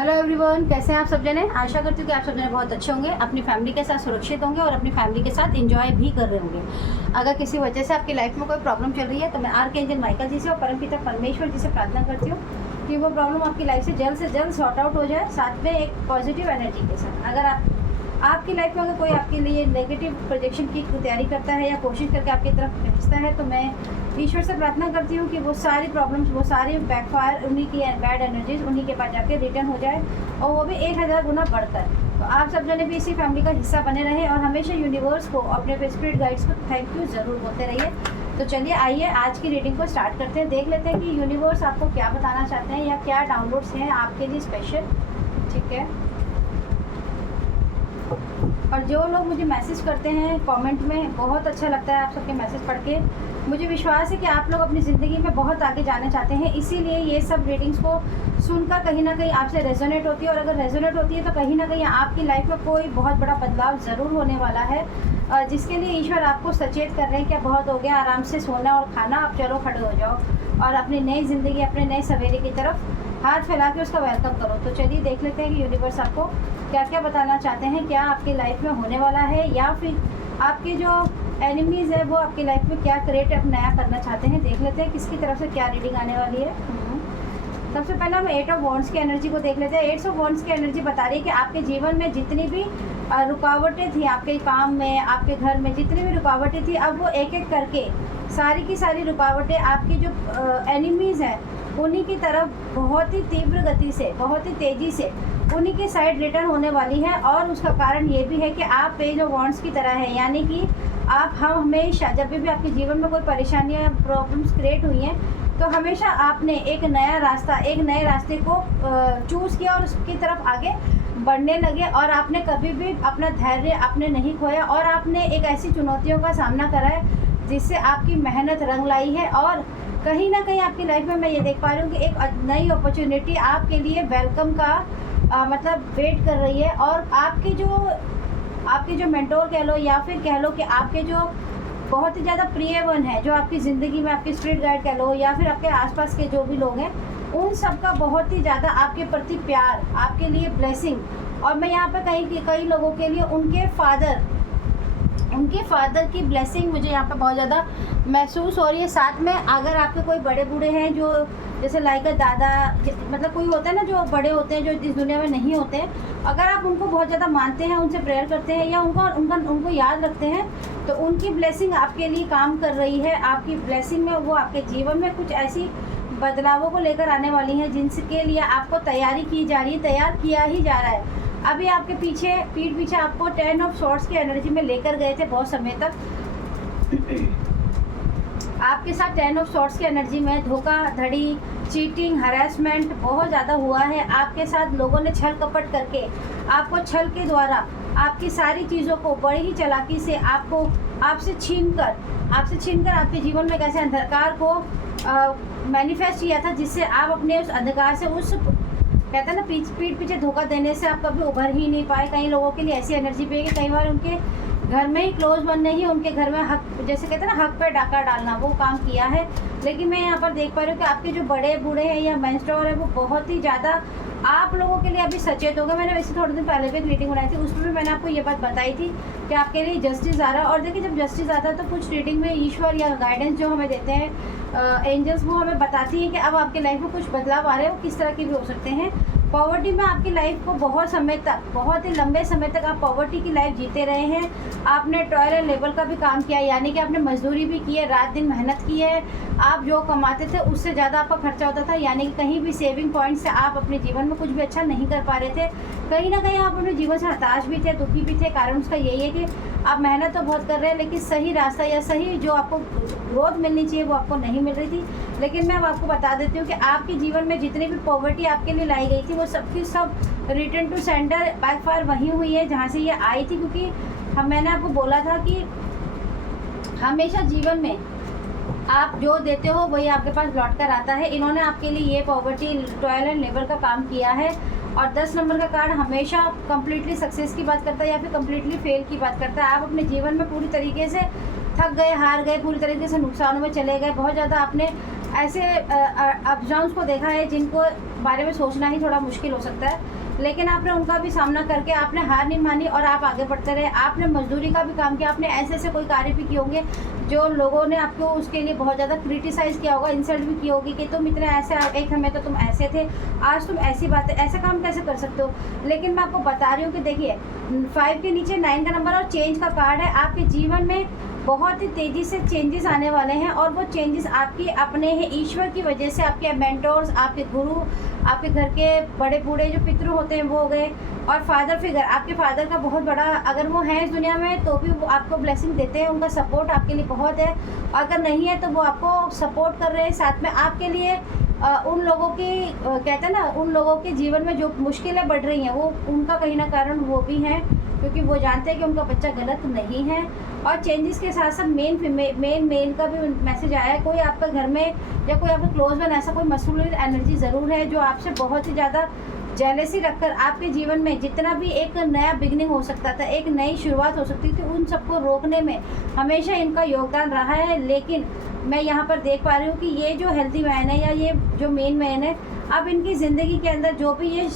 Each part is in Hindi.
हेलो एवरीवन, कैसे हैं आप सब जने। आशा करती हूँ कि आप सब जने बहुत अच्छे होंगे, अपनी फैमिली के साथ सुरक्षित होंगे और अपनी फैमिली के साथ एंजॉय भी कर रहे होंगे। अगर किसी वजह से आपकी लाइफ में कोई प्रॉब्लम चल रही है तो मैं आर्कएंजल माइकल जी से और परमपिता परमेश्वर जी से प्रार्थना करती हूँ कि वो प्रॉब्लम आपकी लाइफ से जल्द सॉर्ट आउट हो जाए, साथ में एक पॉजिटिव एनर्जी के साथ। अगर आपकी लाइफ में अगर कोई आपके लिए नेगेटिव प्रोजेक्शन की तैयारी करता है या कोशिश करके आपकी तरफ भेजता है तो मैं ईश्वर से प्रार्थना करती हूँ कि वो सारी प्रॉब्लम्स, वो सारी बैकफायर, उन्हीं की बैड एनर्जीज उन्हीं के पास जाके रिटर्न हो जाए और वो भी 1000 गुना बढ़कर। तो आप सब जने भी इसी फैमिली का हिस्सा बने रहे और हमेशा यूनिवर्स को, अपने स्पिरिट गाइड्स को थैंक यू ज़रूर बोलते रहिए। तो चलिए आइए आज की रीडिंग को स्टार्ट करते हैं। देख लेते हैं कि यूनिवर्स आपको क्या बताना चाहते हैं या क्या डाउनलोड्स हैं आपके लिए स्पेशल। ठीक है, और जो लोग मुझे मैसेज करते हैं कमेंट में, बहुत अच्छा लगता है आप सबके मैसेज पढ़ के। मुझे विश्वास है कि आप लोग अपनी ज़िंदगी में बहुत आगे जाना चाहते हैं, इसीलिए ये सब रीडिंग्स को सुनकर कहीं ना कहीं आपसे रेजोनेट होती है। और अगर रेजोनेट होती है तो कहीं ना कहीं आपकी लाइफ में कोई बहुत बड़ा बदलाव ज़रूर होने वाला है, जिसके लिए ईश्वर आपको सचेत कर रहे हैं। क्या बहुत हो गया, आराम से सोना और खाना, अब चलो खड़े हो जाओ और अपनी नई ज़िंदगी, अपने नए सवेरे की तरफ हाथ फैला के उसका वेलकम करो। तो चलिए देख लेते हैं कि यूनिवर्स आपको क्या क्या बताना चाहते हैं, क्या आपकी लाइफ में होने वाला है, या फिर आपके जो एनिमीज़ है वो आपकी लाइफ में क्या क्रिएट अब नया करना चाहते हैं। देख लेते हैं किसकी तरफ से क्या रीडिंग आने वाली है। सबसे पहले हम 8 ऑफ वॉन्ड्स की एनर्जी को देख लेते हैं। 8 ऑफ वॉन्ड्स की एनर्जी बता रही है कि आपके जीवन में जितनी भी रुकावटें थी, आपके काम में, आपके घर में जितनी भी रुकावटें थी, अब वो एक एक करके सारी की सारी रुकावटें आपकी जो एनिमीज़ हैं उन्हीं की तरफ बहुत ही तीव्र गति से, बहुत ही तेज़ी से उन्हीं की साइड रिटर्न होने वाली है। और उसका कारण ये भी है कि आप पेज ऑफ वॉन्ड्स की तरह है, यानी कि हम हमेशा जब भी आपके जीवन में कोई परेशानियाँ, प्रॉब्लम्स क्रिएट हुई हैं तो हमेशा आपने एक नया रास्ता, एक नए रास्ते को चूज़ किया और उसकी तरफ आगे बढ़ने लगे। और आपने कभी भी अपना धैर्य आपने नहीं खोया और आपने एक ऐसी चुनौतियों का सामना करा है जिससे आपकी मेहनत रंग लाई है। और कहीं ना कहीं आपकी लाइफ में मैं ये देख पा रही हूँ कि एक नई अपॉर्चुनिटी आपके लिए वेलकम का मतलब वेट कर रही है। और आपके जो मेंटोर कह लो या फिर कह लो कि आपके जो बहुत ही ज़्यादा प्रियवन है, जो आपकी ज़िंदगी में आपके स्पिरिट गाइड कह लो या फिर आपके आसपास के जो भी लोग हैं, उन सब का बहुत ही ज़्यादा आपके प्रति प्यार, आपके लिए ब्लेसिंग। और मैं यहाँ पर कई लोगों के लिए उनके फादर की ब्लेसिंग मुझे यहाँ पे बहुत ज़्यादा महसूस हो रही है। साथ में अगर आपके कोई बड़े बूढ़े हैं जो जैसे लाइक दादा, मतलब कोई होता है ना जो बड़े होते हैं, जो इस दुनिया में नहीं होते हैं, अगर आप उनको बहुत ज़्यादा मानते हैं, उनसे प्रेयर करते हैं या उनको याद रखते हैं तो उनकी ब्लेसिंग आपके लिए काम कर रही है। आपकी ब्लेसिंग में वो आपके जीवन में कुछ ऐसी बदलावों को लेकर आने वाली हैं जिनके लिए आपको तैयारी की जा रही है, तैयार किया ही जा रहा है। अभी आपके पीठ पीछे आपको 10 ऑफ सॉर्ड्स की एनर्जी में लेकर गए थे बहुत समय तक। आपके साथ 10 ऑफ सॉर्ड्स की एनर्जी में धोखाधड़ी, चीटिंग, हरासमेंट बहुत ज़्यादा हुआ है। आपके साथ लोगों ने छल कपट करके, आपको छल के द्वारा आपकी सारी चीज़ों को बड़ी ही चालाकी से आपसे छीनकर आपके जीवन में कैसे अंधकार को मैनिफेस्ट किया था, जिससे आप अपने उस अंधकार से, उस कहते हैं ना पीठ पीछे धोखा देने से आप कभी उभर ही नहीं पाए। कई लोगों के लिए ऐसी एनर्जी भी है कि कई बार उनके घर में ही क्लोज बनने ही उनके घर में हक, जैसे कहते हैं ना हक पे डाका डालना, वो काम किया है। लेकिन मैं यहाँ पर देख पा रही हूँ कि आपके जो बड़े बूढ़े हैं या मेंस्टोर है वो बहुत ही ज़्यादा आप लोगों के लिए अभी सचेत हो गए। मैंने वैसे थोड़े दिन पहले भी एक रीडिंग बनाई थी, उसमें भी मैंने आपको ये बात बताई थी कि आपके लिए जस्टिस आ रहा है। और देखिए जब जस्टिस आता है तो कुछ रीडिंग में ईश्वर या गाइडेंस जो हमें देते हैं एंजल्स, वो हमें बताती हैं कि अब आपके लाइफ में कुछ बदलाव आ रहे हैं, वो किस तरह के भी हो सकते हैं। पॉवर्टी में आपकी लाइफ को बहुत ही लंबे समय तक आप पॉवर्टी की लाइफ जीते रहे हैं। आपने टॉयल एंड लेबर का भी काम किया, यानी कि आपने मजदूरी भी की है, रात दिन मेहनत की है। आप जो कमाते थे उससे ज़्यादा आपका खर्चा होता था, यानी कि कहीं भी सेविंग पॉइंट से आप अपने जीवन में कुछ भी अच्छा नहीं कर पा रहे थे। कहीं ना कहीं आप अपने जीवन से हताश भी थे, दुखी भी थे। कारण उसका यही है कि आप मेहनत तो बहुत कर रहे हैं लेकिन सही रास्ता या सही जो आपको ग्रोथ मिलनी चाहिए वो आपको नहीं मिल रही थी। लेकिन मैं अब आपको बता देती हूँ कि आपके जीवन में जितनी भी पॉवर्टी आपके लिए लाई गई थी वो सबकी सब रिटर्न टू सेंटर बैकफायर वहीं हुई है जहाँ से ये आई थी। क्योंकि मैंने आपको बोला था कि हमेशा जीवन में आप जो देते हो वही आपके पास लौट कर आता है। इन्होंने आपके लिए ये पॉवर्टी, टॉयल एंड लेबर का काम किया है। और 10 नंबर का कार्ड हमेशा कम्प्लीटली सक्सेस की बात करता है या फिर कम्प्लीटली फेल की बात करता है। आप अपने जीवन में पूरी तरीके से थक गए, हार गए, पूरी तरीके से नुकसानों में चले गए, बहुत ज़्यादा आपने ऐसे अप्स को देखा है जिनको बारे में सोचना ही थोड़ा मुश्किल हो सकता है, लेकिन आपने उनका भी सामना करके आपने हार नहीं मानी और आप आगे बढ़ते रहे। आपने मजदूरी का भी काम किया, आपने ऐसे ऐसे कोई कार्य भी किए होंगे जो लोगों ने आपको उसके लिए बहुत ज़्यादा क्रिटिसाइज़ किया होगा, इंसल्ट भी की होगी कि तुम इतने ऐसे, एक समय तो तुम ऐसे थे, आज तुम ऐसी बातें, ऐसे काम कैसे कर सकते हो। लेकिन मैं आपको बता रही हूँ कि देखिए 5 के नीचे 9 का नंबर और चेंज का कार्ड है। आपके जीवन में बहुत ही तेज़ी से चेंजेस आने वाले हैं और वो चेंजेस आपकी अपने हैं, ईश्वर की वजह से। आपके मेंटोर्स, आपके गुरु, आपके घर के बड़े बूढ़े जो पितृ होते हैं वो हो गए, और फादर फिगर, आपके फादर का बहुत बड़ा, अगर वो हैं इस दुनिया में तो भी वो आपको ब्लेसिंग देते हैं, उनका सपोर्ट आपके लिए बहुत है। अगर नहीं है तो वो आपको सपोर्ट कर रहे हैं, साथ में आपके लिए उन लोगों की कहते हैं ना, उन लोगों के जीवन में जो मुश्किलें बढ़ रही हैं वो उनका कहीं ना कारण वो भी हैं, क्योंकि वो जानते हैं कि उनका बच्चा गलत नहीं है। और चेंजेस के साथ साथ मेन का भी मैसेज आया है। कोई आपके घर में या कोई आपका क्लोज वन ऐसा कोई मस्कुलिन एनर्जी ज़रूर है जो आपसे बहुत ही ज़्यादा जेलेसी रखकर आपके जीवन में जितना भी एक नया बिगनिंग हो सकता था, एक नई शुरुआत हो सकती थी, उन सबको रोकने में हमेशा इनका योगदान रहा है। लेकिन मैं यहाँ पर देख पा रही हूँ कि ये जो हेल्दी मैन है या ये जो मेन मैन है, अब इनकी ज़िंदगी के अंदर जो भी ये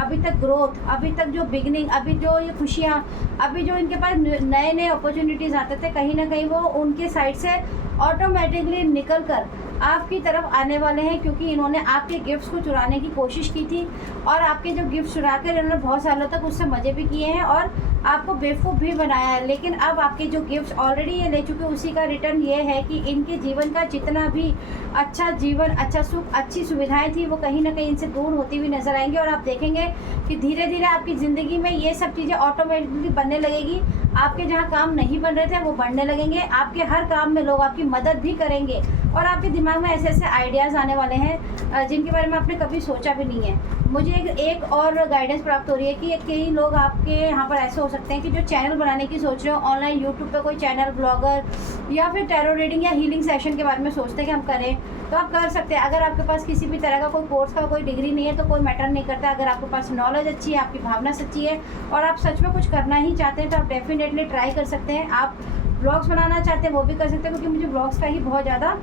अभी तक ग्रोथ, अभी तक जो बिगनिंग, अभी जो ये खुशियाँ, अभी जो इनके पास नए नए अपॉर्चुनिटीज़ आते थे, कहीं ना कहीं वो उनके साइड से ऑटोमेटिकली निकल कर आपकी तरफ आने वाले हैं, क्योंकि इन्होंने आपके गिफ्ट्स को चुराने की कोशिश की थी और आपके जो गिफ्ट चुरा कर इन्होंने बहुत सालों तक उससे मज़े भी किए हैं और आपको बेवकूफ़ भी बनाया है। लेकिन अब आपके जो गिफ्ट्स ऑलरेडी ये ले चुके, उसी का रिटर्न ये है कि इनके जीवन का जितना भी अच्छा जीवन, अच्छा सुख, अच्छी सुविधाएं थी, वो कहीं ना कहीं इनसे दूर होती हुई नजर आएंगी। और आप देखेंगे कि धीरे धीरे आपकी ज़िंदगी में ये सब चीज़ें ऑटोमेटिकली बनने लगेगी। आपके जहाँ काम नहीं बन रहे थे वो बनने लगेंगे, आपके हर काम में लोग आपकी मदद भी करेंगे और आपके दिमाग में ऐसे ऐसे आइडियाज़ आने वाले हैं जिनके बारे में आपने कभी सोचा भी नहीं है। मुझे एक और गाइडेंस प्राप्त हो रही है कि कई लोग आपके यहाँ पर ऐसे हो सकते हैं कि जो चैनल बनाने की सोच रहे हो, ऑनलाइन यूट्यूब पे कोई चैनल, ब्लॉगर या फिर टैरो रीडिंग या हीलिंग सेशन के बारे में सोचते हैं कि हम करें, तो आप कर सकते हैं। अगर आपके पास किसी भी तरह का कोई कोर्स का कोई डिग्री नहीं है तो कोई मैटर नहीं करता। अगर आपके पास नॉलेज अच्छी है, आपकी भावना सच्ची है और आप सच में कुछ करना ही चाहते हैं तो आप डेफिनेटली ट्राई कर सकते हैं। आप ब्लॉग्स बनाना चाहते हैं वो भी कर सकते हैं, क्योंकि मुझे ब्लॉग्स का ही बहुत ज़्यादा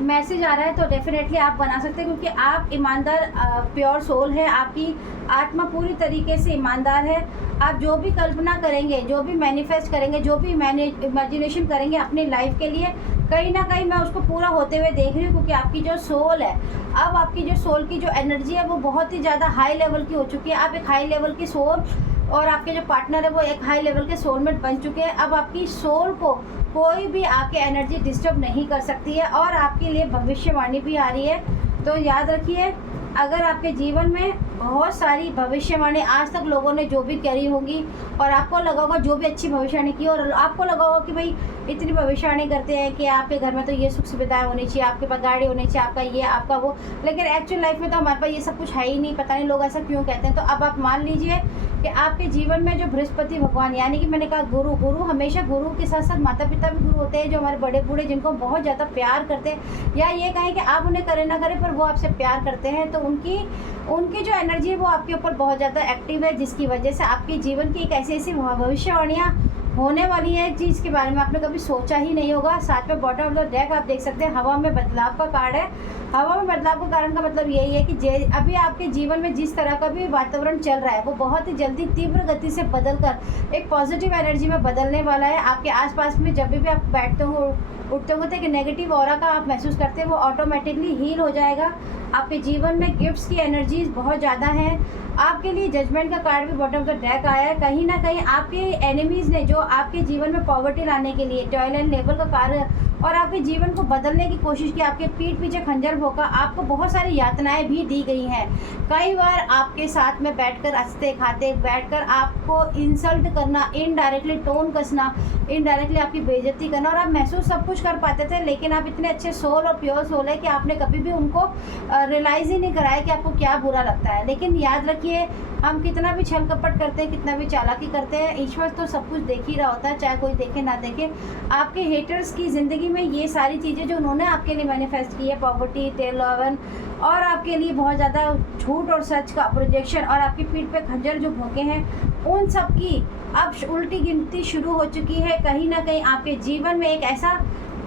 मैसेज आ रहा है, तो डेफिनेटली आप बना सकते हैं, क्योंकि आप ईमानदार प्योर सोल है, आपकी आत्मा पूरी तरीके से ईमानदार है। आप जो भी कल्पना करेंगे, जो भी मैनिफेस्ट करेंगे, जो भी इमेजिनेशन करेंगे अपनी लाइफ के लिए, कहीं ना कहीं मैं उसको पूरा होते हुए देख रही हूँ, क्योंकि आपकी जो सोल है, अब आपकी जो सोल की जो एनर्जी है वो बहुत ही ज़्यादा हाई लेवल की हो चुकी है। आप एक हाई लेवल की सोल और आपके जो पार्टनर है वो एक हाई लेवल के सोलमेट बन चुके हैं। अब आपकी सोल को कोई भी आके एनर्जी डिस्टर्ब नहीं कर सकती है और आपके लिए भविष्यवाणी भी आ रही है। तो याद रखिए, अगर आपके जीवन में बहुत सारी भविष्यवाणी आज तक लोगों ने जो भी करी होंगी और आपको लगा होगा जो भी अच्छी भविष्यवाणी की, और आपको लगा होगा कि भाई इतनी भविष्यवाणी करते हैं कि आपके घर में तो ये सुख सुविधाएं होनी चाहिए, आपके पास गाड़ी होनी चाहिए, आपका ये, आपका वो, लेकिन एक्चुअल लाइफ में तो हमारे पास ये सब कुछ है ही नहीं। पता नहीं लोग ऐसा क्यों कहते हैं। तो अब आप मान लीजिए कि आपके जीवन में जो बृहस्पति भगवान, यानी कि मैंने कहा गुरु हमेशा गुरु के साथ साथ माता पिता भी गुरु होते हैं, जो हमारे बड़े बूढ़े जिनको बहुत ज़्यादा प्यार करते हैं, या ये कहें कि आप उन्हें करें ना करें पर वो आपसे प्यार करते हैं, तो उनकी जो एनर्जी है वो आपके ऊपर बहुत ज़्यादा एक्टिव है, जिसकी वजह से आपके जीवन की एक ऐसी ऐसी भविष्यवाणियाँ होने वाली है जिसके बारे में आपने कभी सोचा ही नहीं होगा। साथ में बॉटम ऑफ द डेक आप देख सकते हैं, हवा में बदलाव का कार्ड है। हवा में बदलाव का कारण का मतलब यही है कि अभी आपके जीवन में जिस तरह का भी वातावरण चल रहा है वो बहुत ही जल्दी तीव्र गति से बदलकर एक पॉजिटिव एनर्जी में बदलने वाला है। आपके आसपास में जब भी आप बैठते हो, उठते हो, तो एक नेगेटिव ऑरा का आप महसूस करते हैं, वो ऑटोमेटिकली हील हो जाएगा। आपके जीवन में गिफ्ट्स की एनर्जीज बहुत ज़्यादा हैं। आपके लिए जजमेंट का कार्ड भी बॉटम ऑफ द डेक आया है। कहीं ना कहीं आपके एनिमीज़ ने जो आपके जीवन में पॉवर्टी लाने के लिए टॉयल एंड लेवल का कार्य और आपके जीवन को बदलने की कोशिश की, आपके पीठ पीछे खंजर भोंका, आपको बहुत सारी यातनाएं भी दी गई हैं। कई बार आपके साथ में बैठकर हंसते खाते बैठकर आपको इंसल्ट करना, इनडायरेक्टली टोन कसना, इनडायरेक्टली आपकी बेइज्जती करना, और आप महसूस सब कुछ कर पाते थे, लेकिन आप इतने अच्छे सोल और प्योर सोल है कि आपने कभी भी उनको रियलाइज़ ही नहीं कराया कि आपको क्या बुरा लगता है। लेकिन याद रखिए, हम कितना भी छल कपट करते हैं, कितना भी चालाकी करते हैं, ईश्वर तो सब कुछ देख ही रहा होता है, चाहे कोई देखे ना देखे। आपके हेटर्स की ज़िंदगी में ये सारी चीज़ें जो उन्होंने आपके लिए मैनिफेस्ट की है, पॉवर्टी, टेल और आपके लिए बहुत ज़्यादा झूठ और सच का प्रोजेक्शन और आपकी पीठ पे खंजर जो भोंके हैं, उन सब की अब उल्टी गिनती शुरू हो चुकी है। कहीं ना कहीं आपके जीवन में एक ऐसा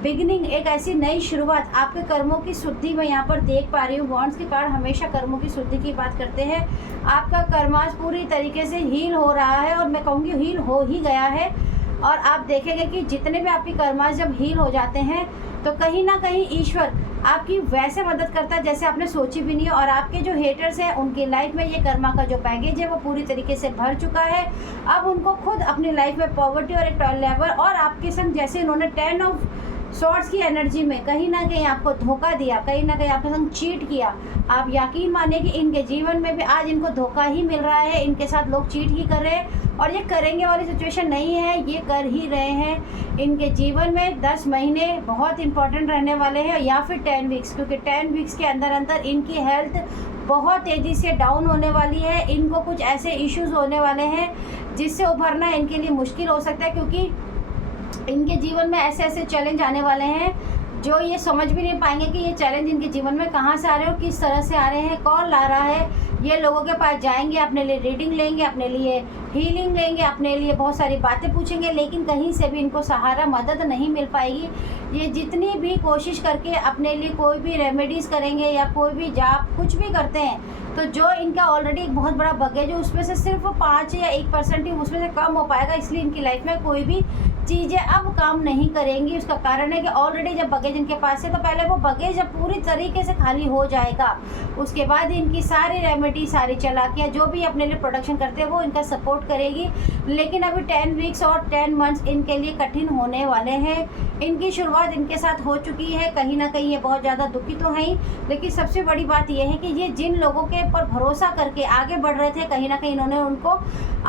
बिगिनिंग, एक ऐसी नई शुरुआत, आपके कर्मों की शुद्धि मैं यहाँ पर देख पा रही हूँ। वॉन्ड्स के कार्ड हमेशा कर्मों की शुद्धि की बात करते हैं। आपका कर्माश पूरी तरीके से हील हो रहा है, और मैं कहूँगी हील हो ही गया है। और आप देखेंगे कि जितने भी आपके कर्माश जब हील हो जाते हैं तो कहीं ना कहीं ईश्वर आपकी वैसे मदद करता है जैसे आपने सोची भी नहीं। और आपके जो हेटर्स हैं उनकी लाइफ में ये कर्मा का जो बैगेज है वो पूरी तरीके से भर चुका है। अब उनको खुद अपनी लाइफ में पॉवर्टी और एक लेवल, और आपके संग जैसे इन्होंने 10 ऑफ सॉर्ड्स की एनर्जी में कहीं ना कहीं आपको धोखा दिया, कहीं ना कहीं आपके संग चीट किया, आप यकीन मानिए कि इनके जीवन में भी आज इनको धोखा ही मिल रहा है। इनके साथ लोग चीट ही कर रहे हैं, और ये करेंगे वाली सिचुएशन नहीं है, ये कर ही रहे हैं। इनके जीवन में 10 महीने बहुत इंपॉर्टेंट रहने वाले हैं, या फिर 10 वीक्स, क्योंकि 10 वीक्स के अंदर अंदर इनकी हेल्थ बहुत तेज़ी से डाउन होने वाली है। इनको कुछ ऐसे इश्यूज़ होने वाले हैं जिससे उभरना इनके लिए मुश्किल हो सकता है, क्योंकि इनके जीवन में ऐसे ऐसे चैलेंज आने वाले हैं जो ये समझ भी नहीं पाएंगे कि ये चैलेंज इनके जीवन में कहाँ से आ रहे हो, किस तरह से आ रहे हैं, कौन ला रहा है। ये लोगों के पास जाएंगे, अपने लिए रीडिंग लेंगे, अपने लिए हीलिंग लेंगे, अपने लिए बहुत सारी बातें पूछेंगे, लेकिन कहीं से भी इनको सहारा मदद नहीं मिल पाएगी। ये जितनी भी कोशिश करके अपने लिए कोई भी रेमेडीज़ करेंगे या कोई भी जाप कुछ भी करते हैं, तो जो इनका ऑलरेडी एक बहुत बड़ा बगेज है उसमें से सिर्फ 5 या 1% ही उसमें से कम हो पाएगा। इसलिए इनकी लाइफ में कोई भी चीज़ें अब काम नहीं करेंगी। उसका कारण है कि ऑलरेडी जब बगेज इनके पास है तो पहले वो बगेज जब पूरी तरीके से खाली हो जाएगा, उसके बाद इनकी सारी रेमेडी, सारी चालाकियाँ जो भी अपने लिए प्रोडक्शन करते हैं वो इनका सपोर्ट करेगी। लेकिन अभी 10 वीक्स और 10 मंथ्स इनके लिए कठिन होने वाले हैं। इनकी शुरुआत इनके साथ हो चुकी है, कहीं ना कहीं ये बहुत ज़्यादा दुखी तो हैं ही, लेकिन सबसे बड़ी बात यह है कि ये जिन लोगों के ऊपर भरोसा करके आगे बढ़ रहे थे, कहीं ना कहीं इन्होंने उनको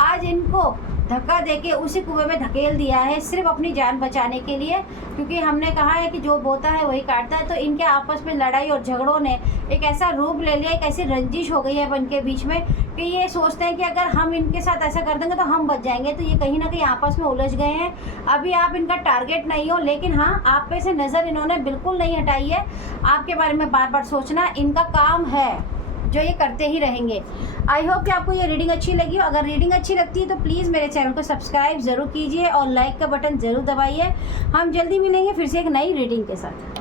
आज इनको धक्का देके उसी कुएं में धकेल दिया है, सिर्फ अपनी जान बचाने के लिए। क्योंकि हमने कहा है कि जो बोता है वही काटता है। तो इनके आपस में लड़ाई और झगड़ों ने एक ऐसा रूप ले लिया, एक ऐसी रंजिश हो गई है इनके बीच में कि ये सोचते हैं कि अगर हम इनके साथ ऐसा कर देंगे तो हम बच जाएंगे। तो ये कहीं ना कहीं आपस में उलझ गए हैं। अभी आप इनका टारगेट नहीं हो, लेकिन हाँ, आप पे से नज़र इन्होंने बिल्कुल नहीं हटाई है। आपके बारे में बार बार सोचना इनका काम है, जो ये करते ही रहेंगे। आई होप कि आपको ये रीडिंग अच्छी लगी हो। अगर रीडिंग अच्छी लगती है तो प्लीज़ मेरे चैनल को सब्सक्राइब ज़रूर कीजिए और लाइक का बटन ज़रूर दबाइए। हम जल्दी मिलेंगे फिर से एक नई रीडिंग के साथ।